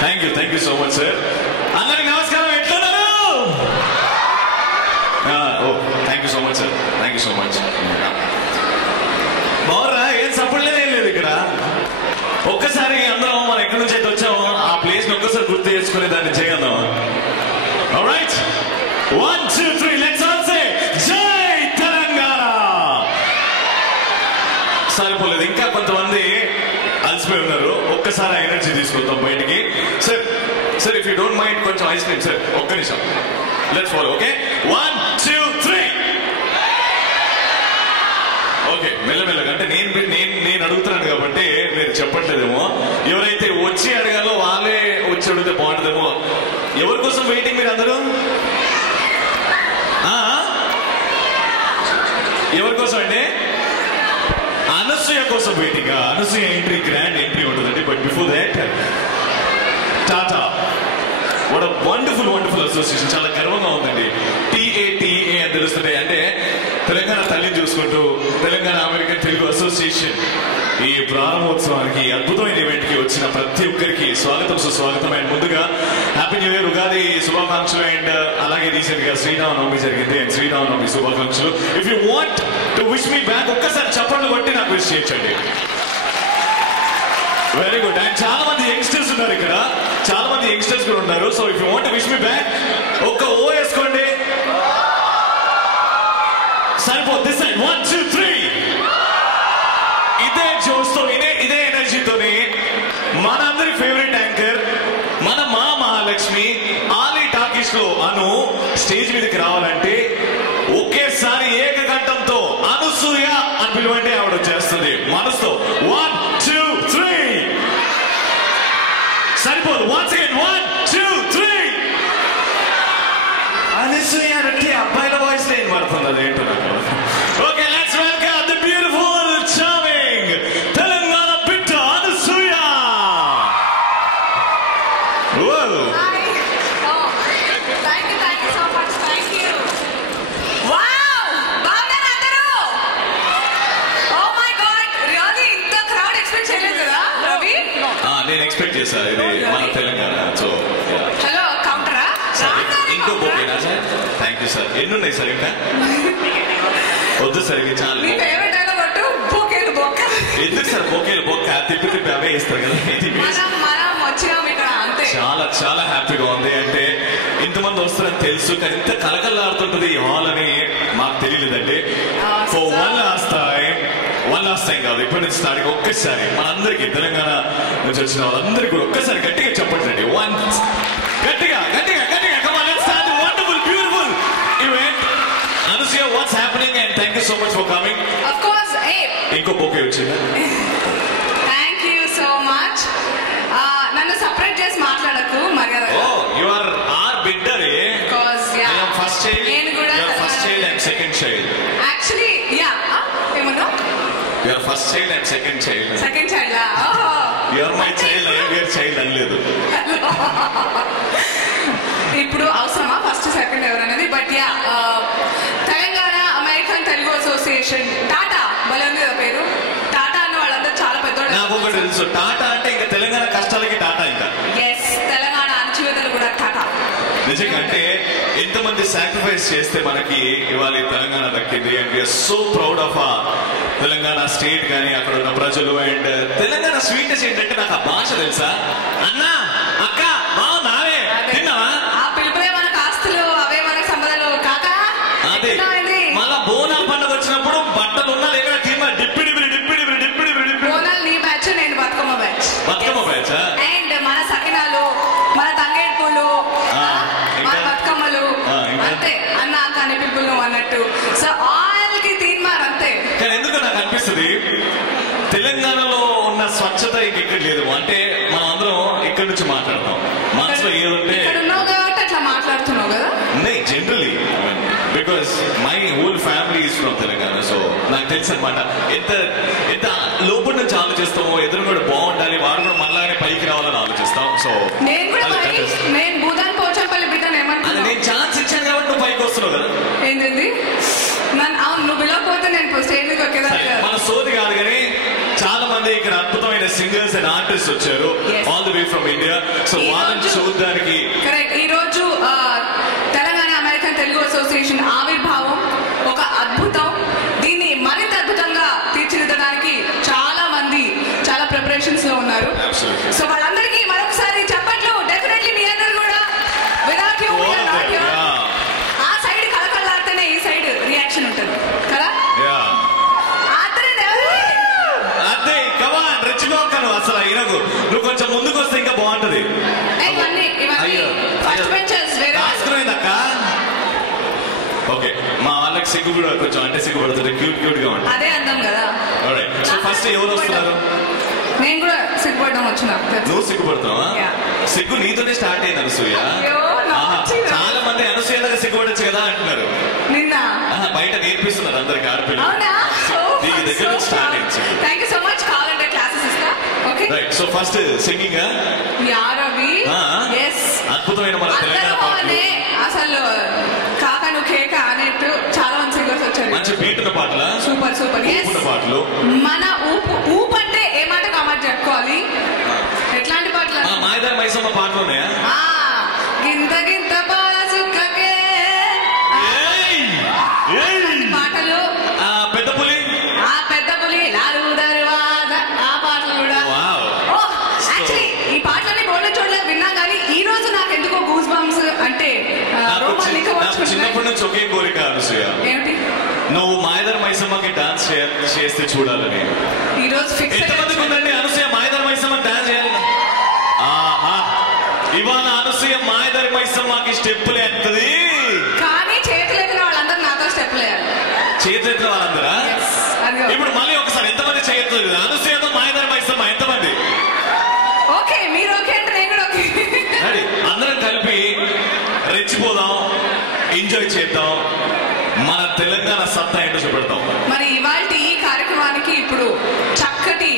Thank you so much sir. అందరికి నమస్కారం, ఎట్లున్నారు? Thank you so much sir, thank you so much. బాగురా? ఏం సపోర్ట్ ఏం లేదు ఇక్కడ. ఒక్కసారి అందరం మనం ఎక్కడి నుంచి అయితే వచ్చామో ఆ ప్లేస్ ని ఒక్కసారి గుర్తు చేసుకుని దాన్ని చేయగలం. ఆల్రైట్, 1 2 3 లెట్స్ ఆల్ సే జై తెలంగాణ. సరిపోలేదు, ఇంకా కొంతమంది అలసిపోయి ఉన్నారు. ఒక్కసారి ఎనర్జీ తీసుకొద్దాం బయటికి. Sir sir, if you don't mind కొంచెం ఐస్ క్రీమ్ సార్, ఒక్క నిమిషం. Let's follow. ఓకే, 1 2 3. ఓకే, మెల్లమెల్లగా. అంటే నేను అడుగుతున్నాను కాబట్టి మీరు చెప్పట్లేదేమో. ఎవరైతే వచ్చి అడగాలో వాళ్ళే వచ్చి అడిగితే బాగుంటుందేమో. ఎవరి కోసం వెయిటింగ్ మీరు అందరూ? ఎవరి కోసం అండి? అనసూయ కోసం waiting. Anasuya entry, grand entry ఉంటుందండి. But before that, Tata. What a wonderful wonderful association. చాలా గర్వంగా ఉందండి. TATA అని తెలుస్తుంది. అంటే తెలంగాణ తల్లిని చూసుకుంటూ తెలంగాణ అమెరికన్ తెలుగు అసోసియేషన్ ఈ ప్రారంభోత్సవానికి, అద్భుతమైన ఈవెంట్ కి వచ్చిన ప్రతి ఒక్కరికి స్వాగతం, సుస్వాగతం. అండ్ ముందుగా హ్యాపీ న్యూ ఇయర్, ఉగాది శుభాకాంక్షలు. అండ్ అలాగే రీసెంట్ గా శ్రీరామనవమి జరిగింది. అండ్ శ్రీరామనవమి శుభాకాంక్షలు. If you want to wish me back, ఒక్కసారి చప్పట్లు కొట్టి నాకు విష్ చేయించండి. Very good. అండ్ చాలా మంది యంగ్స్టర్స్ ఉన్నారు ఇక్కడ, చాలా మంది యంగ్స్టర్స్ కూడా ఉన్నారు. So if you want to wish me back, ఒక్క ఓ వేసుకోండి సరిపోతుంది. This side 1 2 3. ఇదే జోష్తో, ఇదే ఎనర్జీతోని మనందరి ఫేవరెట్ యాంకర్, మన మా మహాలక్ష్మి ఆలీ టాకీస్ లో అను స్టేజ్ మీదకి రావాలంటే ఒకేసారి ఏకకంఠంతో అనసూయ అని పిలువంటే ఆవిడ వచ్చేస్తుంది మనసుతో. 1 2 3. సరిపోదు. Once again 1 2 3. అనసూయ అంటే అబ్బాయిల వాయిస్ ఏం పడుతుంది, అదేంటో నాకు. Okay, let's welcome the beautiful charming Telangana బిడ్డ Anasuya. Thank you so much. Thank you. Wow! బాగున్నారా అందరూ? Oh my God! Really? ఇంత crowd expect చేయలేదు కదా, రవి? నేను ఎక్స్పెక్ట్ చేశా. ఇది మన తెలంగాణ. సో హలో, కౌంటరా? ఇంకో బొకేనా సార్? Thank you sir. ఎన్ని ఉన్నాయి సార్ ఇంకా? వద్దు సార్, ఇది చాలు. మీ ఫేవరెట్ డైలాగ్ కొట్టు, బొకేలు బొక్క. ఎందుకు సార్ బొకేలు బొక్క? తిప్పి తిప్పి అవే ఇస్తారు కదా. మనం వచ్చినాం ఇక్కడ అంతే. చాలా చాలా హ్యాపీగా ఉంది. అంటే ఇంతమంది వస్తారని తెలుసు, కానీ ఇంత కలకల్లాడుతుంటది ఈ హాల్ అని మాకు తెలియలేదండి. సో వన్ లాస్ట్ టైం కాదు, ఇప్పటి నుంచి స్టార్టింగ్ ఒక్కసారి మనందరికి, తెలంగాణ నుంచి వచ్చిన వాళ్ళందరికీ కూడా ఒక్కసారి గట్టిగా చెప్పండి. గట్టిగా గట్టిగా గట్టిగా. Come on, let's start the wonderful, beautiful event. Anusuya, what's happening? And thank you so much for coming. Of course. ఇంకో బొకే వచ్చిందా? Thank you so much. నన్ను సెపరేట్ చేసి మాట్లాడకు మర్యాద. You are our bidder, eh? Because I am first child. నేను కూడా You are first child and second child. Actually, ఏమన్నా? You are first child and second child. Second child. You are my child, I am your child అనలేదు. ఇప్పుడు అవసరమా first second ఎవరనేది? But Telangana American Telugu association, Tata భలే ఉంది కదా పేరు. టాటా అన్న వాళ్ళందరూ చాలా పెద్దోళ్ళు. నాకు ఒకటి తెలుసు, టాటా అంటే ఇంకా తెలంగాణ కష్టాలకి టాటా. ఇంకా ఎస్, తెలంగాణ అణచివేతలు కూడా టాటా. నిజంగా అంటే ఎంతమంది సాక్రిఫైస్ చేస్తే మనకి ఇవాళ తెలంగాణ దక్కింది. And we are so proud of Telangana state కానీ అక్కడ ఉన్న ప్రజలు. అండ్ తెలంగాణ స్వీట్నెస్ ఏంటంటే నాకు ఆ భాష తెలుసా? అన్నా అక్క బాగున్నావే, తిన్నావా? ఆ పిలుపులే మనకు ఆస్తులు, అవే మనకు సంపదలు. కాకా అదే మళ్ళా బోనాల పండుగ వచ్చినప్పుడు బట్టలు ఉన్నా లేక తీర్మా డిప్పిడి బోనాలు నీ బ్యాచ్, నేను Bathukamma batch. Bathukamma batch. And మన సకినాలు, మన తంగేడు పూలు, మన బతుకమ్మలు అంతే. అన్న అక్క అనే పిలుపులు అన్నట్టు. సో ఆల్కి తీర్మార్ అంతే. కానీ ఎందుకు నాకు అనిపిస్తుంది తెలంగాణలో ఉన్న స్వచ్ఛత ఇంకెక్కడ లేదు. అంటే మనం అందరం ఇక్కడి నుంచి మాట్లాడతాం, మనసులో ఏదంటే ఇక్కడ ఉన్నావు కాబట్టి అట్లా మాట్లాడుతున్నావు కదా. Generally because my whole family is from Telangana. So నాకు తెలుసు అనమాట ఎంత ఎంత లోపల నుంచి ఆలోచిస్తామో, ఎదురు కూడా బాగుండాలి, వాడు కూడా మనలాగానే పైకి రావాలని ఆలోచిస్తాం. సో నేను భూదాన్ పోచంపల్లి బిడ్డను ఏమంటున్నా, నేను ఛాన్స్ ఇచ్చాను కాబట్టి నువ్వు పైకి వస్తున్నావు కదా. ఏంటండి అవును, నువ్వు పిలవకపోతే నేను స్టేజ్ మీద వచ్చేదా? మన సోది కాదు, కానీ చాలా మంది ఇక్కడ అద్భుతమైన సింగర్స్ సింగర్స్ అండ్ ఆర్టిస్ట్ వచ్చారు all the way from India. So వాళ్ళని చూడడానికి కరెక్ట్. ఈ రోజు తెలంగాణ అమెరికన్ తెలుగు అసోసియేషన్ ఆవిర్భావం ఒక అద్భుతం. దీన్ని మరింత అద్భుతంగా తీర్చిదిద్దడానికి చాలా మంది చాలా ప్రిపరేషన్స్ లో ఉన్నారు. సో వాళ్ళందరికీ మరొకసారి చెప్పట్లు. డెఫినెట్లీ మీ అందరు కూడా without you we are not here. ఆ సైడ్ కళకళలాడితేనే ఈ సైడ్ రియాక్షన్ ఉంటుంది కదా. అదే కమాన్ రెచ్చిపోకను అసలు ఇనకు. నువ్వు కొంచెం ముందుకు వస్తే ఇంకా బాగుంటది. ఓకే మా వాళ్ళకి సిగ్గు కూడా కొంచెం అంటే సిగ్గుపడుతుంది. క్యూట్ క్యూట్ గా ఉంటుంది. అదే అందం కదా. సో ఫస్ట్ ఎవరు వస్తున్నారు? నేను కూడా సిగ్గుపడడం వచ్చిన. నువ్వు సిగ్గుపడుతున్నావా? సిగ్గు నీతోనే స్టార్ట్ అయింది అనసూయ. చాలా మంది అనసూయలాగా సిగ్గుపడచ్చు కదా అంటున్నారు. నిన్న బయట నేర్పిస్తున్నారు అందరికి ఆడపిల్ల. దీని దగ్గర స్టార్ట్ అయింది. Thank you so much. కావాలంటే క్లాసెస్ ఇస్తా. Okay right. So first singing యారవి. ఎస్ అద్భుతమైన మన తెలంగాణ పాటలు. అసలు కాకను కేక అనేట్టు చాలా మంది సింగర్స్ వచ్చారు. మంచి బీట్ ఉన్న పాటల సూపర్ సూపర్. పాటలు. మన ఊపు అంటే ఏ మాట కామాట చెప్పుకోవాలి. ఎట్లాంటి పాటలు? మాయదారి మైసమ్మ పాటలు ఉన్నాయా? గింత గింత పాల సుక్కకే పాటలు. పెద్ద పులి లారు దర్వాజ ఆ పాటలు కూడా. యాక్చువల్లీ ఈ పాటలని బోర్డు చూడలేదు, విన్నా కానీ ఈ రోజు నాకు ఎందుకో గూస్ బంప్స్ అంటే చిన్నప్పటి నుంచి ఒకే కోరిక అనసూయ. ఏమిటి? నువ్వు మాయదారి మైసమ్మకి డాన్స్ చేస్తే చూడాలని. ఈ రోజు ఫిక్స్. ఎంతమందికి ఉందండి అనసూయ మాయదారి మైసమ్మ డాన్స్ చేయాలి? ఇవాళ అనసూయ మాయదారి మైసమ్మకి స్టెప్పులు ఎత్తది. కానీ చేతులు ఎత్తిన వాళ్ళందరూ నాతో స్టెప్పులు వేయాలి. చేతులు ఎత్తిన వాళ్ళందరా? ఇప్పుడు మళ్ళీ ఒకసారి ఎంతమంది చేయట్లేదు? అనసూయతో మాయదారి మైసమ్మ ఎంతమంది? ఓకే మీరు ఓకే అంటే నేను కూడా ఓకే. అందరం కలిపి రెచ్చిపోదాం, ఎంజాయ్ చేద్దాం, మన తెలంగాణ సత్తా ఏంటో చూపెడతాం. మరి ఇవాళ ఈ కార్యక్రమానికి ఇప్పుడు చక్కటి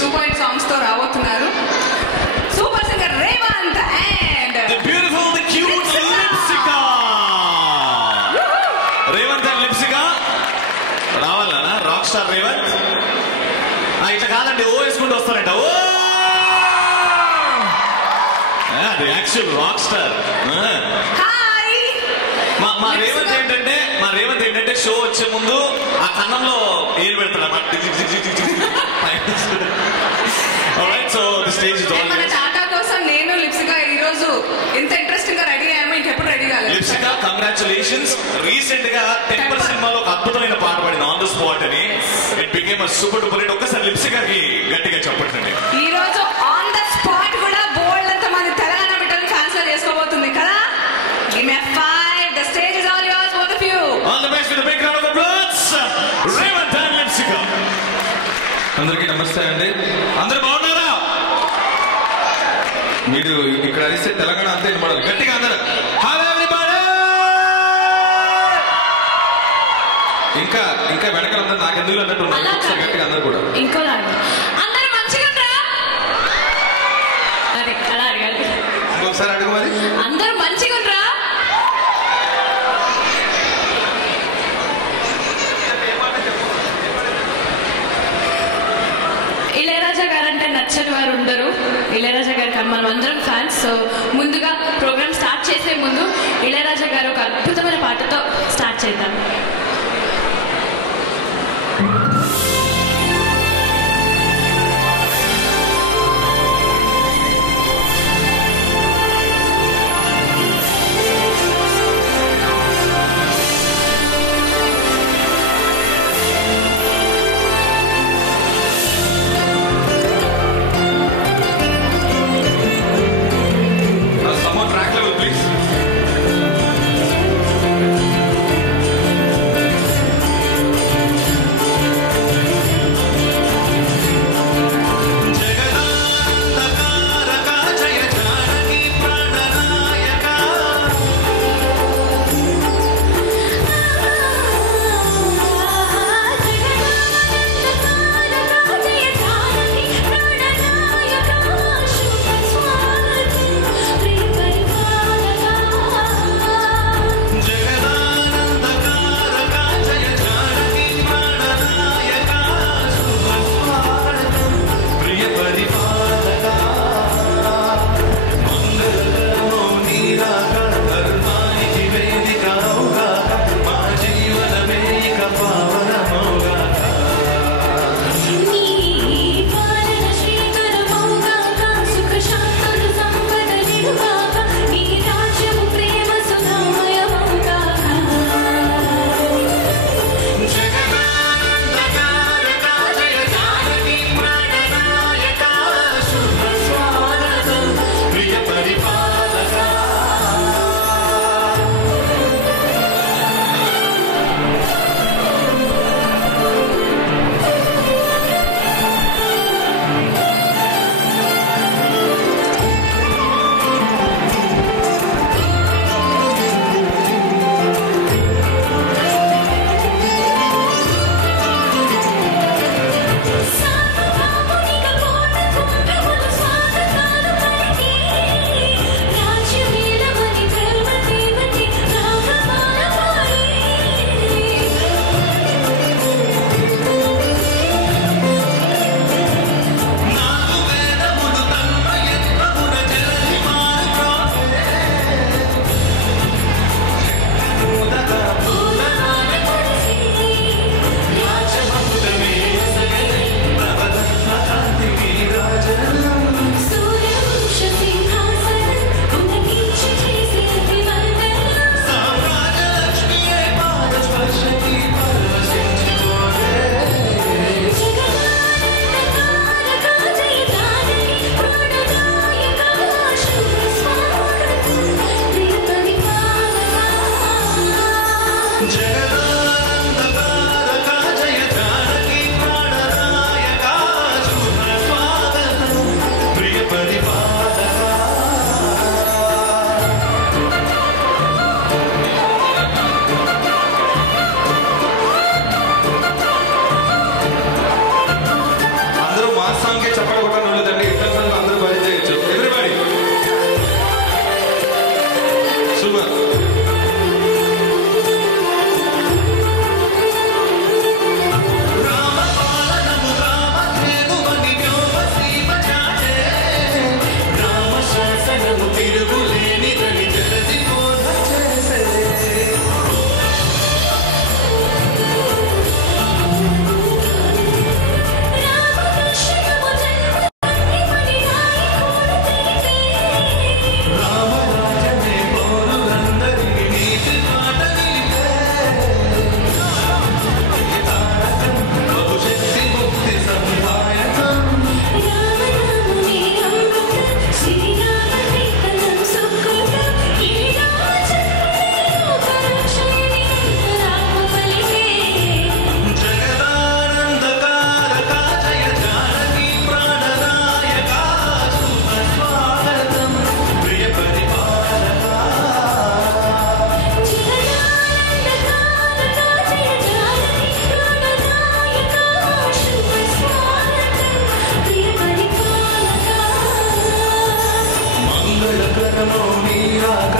సూపర్ హిట్ సాంగ్స్ తో రాబోతున్నారు super singer Revanth and the beautiful the cute Lipsika. Revanth and Lipsika రావాలనా? Rock star Revanth. ఇట్లా కాదండి, ఓ వేసుకుంటూ వస్తారంట. ఓ అది యాక్చువల్ రాక్ స్టార్. మా రేవంత్ ఏంటంటే షో వచ్చే ముందు ఆ కన్నంలో ఏలు పెడతాడు అన్నమాట. So the stage is all. మన టాటా కోసం నేను లిప్సికా ఈ రోజు ఎంత ఇంట్రెస్టింగ్ గా రెడీ అయ్యామో ఇంకెప్పుడు రెడీ కాలేదు. లిప్సికా కంగ్రాచులేషన్స్. రీసెంట్ గా టెంపర్ సినిమాలో ఒక అద్భుతమైన పాట పడింది ఆన్ ద స్పాట్ అని. It became a super duper hit. ఒక్కసారి లిప్సికాకి గట్టిగా చెప్పండి. ఈ రోజు ఆన్ ద స్పాట్ కూడా బోల్డ్ అంత మంది తెలంగాణ బిడ్డలు ట్రాన్స్ఫర్ చేసుకోబోతుంది కదా. Give me 5. The stage is all yours both of you. All the best with a big round of applause. Revanth and Lipsika. అందరికీ నమస్తే అండి. అందరూ బాగున్నారా? మీరు ఇక్కడ అరిస్తే తెలంగాణ అంతే వినపడాలి గట్టిగా అందరూ. Hello everybody. ఇంకా ఇంకా వెనకాల అందరూ నాకు ఎందుకు అన్నట్టు ఉన్నారు. గట్టిగా అందరూ కూడా ఇంకోలాగా అందరూ మంచిగా ఉంటారా? అదే అలా అడగాలి. ఇంకొకసారి అడుగు మరి. అందరూ మంచిగా ఉంటారా? ఇళయరాజా గారు అంటే నచ్చని వారు ఉండరు. ఇళయరాజా గారికి మనం అందరం ఫ్యాన్స్. సో ముందుగా ప్రోగ్రామ్ స్టార్ట్ చేసే ముందు ఇళయరాజా గారు ఒక అద్భుతమైన పాటతో స్టార్ట్ చేద్దాం. Track level please. నీ రాక